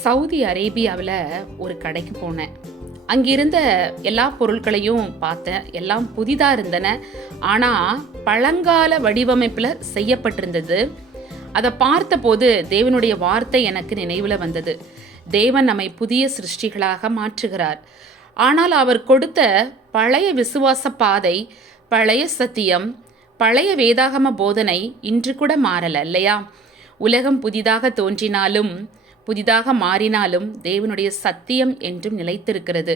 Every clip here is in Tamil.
சவுதி அரேபியாவில் ஒரு கடைக்கு போனேன். அங்கிருந்த எல்லா பொருட்களையும் பார்த்தேன். எல்லாம் புதிதாக இருந்தன. ஆனால் பழங்கால வடிவமைப்பில் செய்யப்பட்டிருந்தது. அதை பார்த்தபோது தேவனுடைய வார்த்தை எனக்கு நினைவில் வந்தது. தேவன் நம்மை புதிய சிருஷ்டிகளாக மாற்றுகிறார். ஆனால் அவர் கொடுத்த பழைய விசுவாச பாதை, பழைய சத்தியம், பழைய வேதாகம போதனை இன்று கூட மாறல இல்லையா? உலகம் புதிதாக தோன்றினாலும் புதிதாக மாறினாலும் தேவனுடைய சத்தியம் என்றும் நிலைத்திருக்கிறது.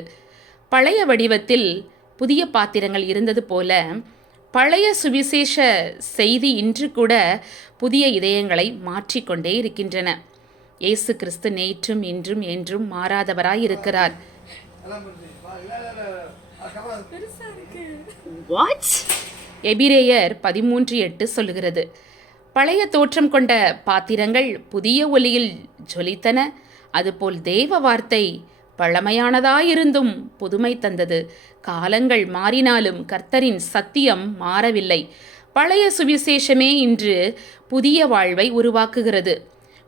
பழைய வடிவத்தில் புதிய பாத்திரங்கள் இருந்தது போல பழைய சுவிசேஷ செய்தி இன்று கூட புதிய இதயங்களை மாற்றிக்கொண்டே இருக்கின்றன. இயேசு கிறிஸ்து நேற்றும் இன்றும் என்றும் மாறாதவராய் இருக்கிறார். எபிரேயர் 13:8 சொல்லுகிறது, பழைய தோற்றம் கொண்ட பாத்திரங்கள் புதிய ஒளியில் ஜொலித்தன. அதுபோல் தேவ வார்த்தை பழமையானதாயிருந்தும் புதுமை தந்தது. காலங்கள் மாறினாலும் கர்த்தரின் சத்தியம் மாறவில்லை. பழைய சுவிசேஷமே இன்று புதிய வாழ்வை உருவாக்குகிறது.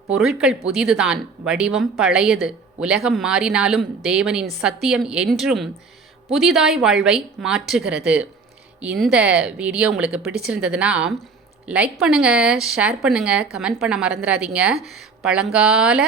பொருட்கள் புதிதுதான், வடிவம் பழையது. உலகம் மாறினாலும் தேவனின் சத்தியம் என்றும் புதிதாய் வாழ்வை மாற்றுகிறது. இந்த வீடியோ உங்களுக்கு பிடிச்சிருந்ததுன்னா லைக் பண்ணுங்கள், ஷேர் பண்ணுங்கள், கமெண்ட் பண்ண மறந்துடாதீங்க. பழங்கால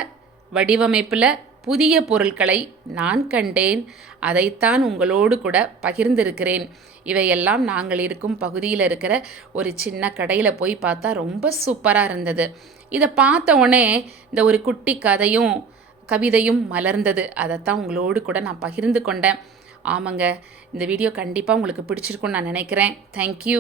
வடிவமைப்பில் புதிய பொருட்களை நான் கண்டேன். அதைத்தான் உங்களோடு கூட பகிர்ந்திருக்கிறேன். இவையெல்லாம் நாங்கள் இருக்கும் பகுதியில் இருக்கிற ஒரு சின்ன கடையில் போய் பார்த்தா ரொம்ப சூப்பராக இருந்தது. இதை பார்த்த உடனே இந்த ஒரு குட்டி கதையும் கவிதையும் மலர்ந்தது. அதைத்தான் உங்களோடு கூட நான் பகிர்ந்து கொண்டேன். ஆமாங்க, இந்த வீடியோ கண்டிப்பாக உங்களுக்கு பிடிச்சிருக்குன்னு நான் நினைக்கிறேன். தேங்க்யூ.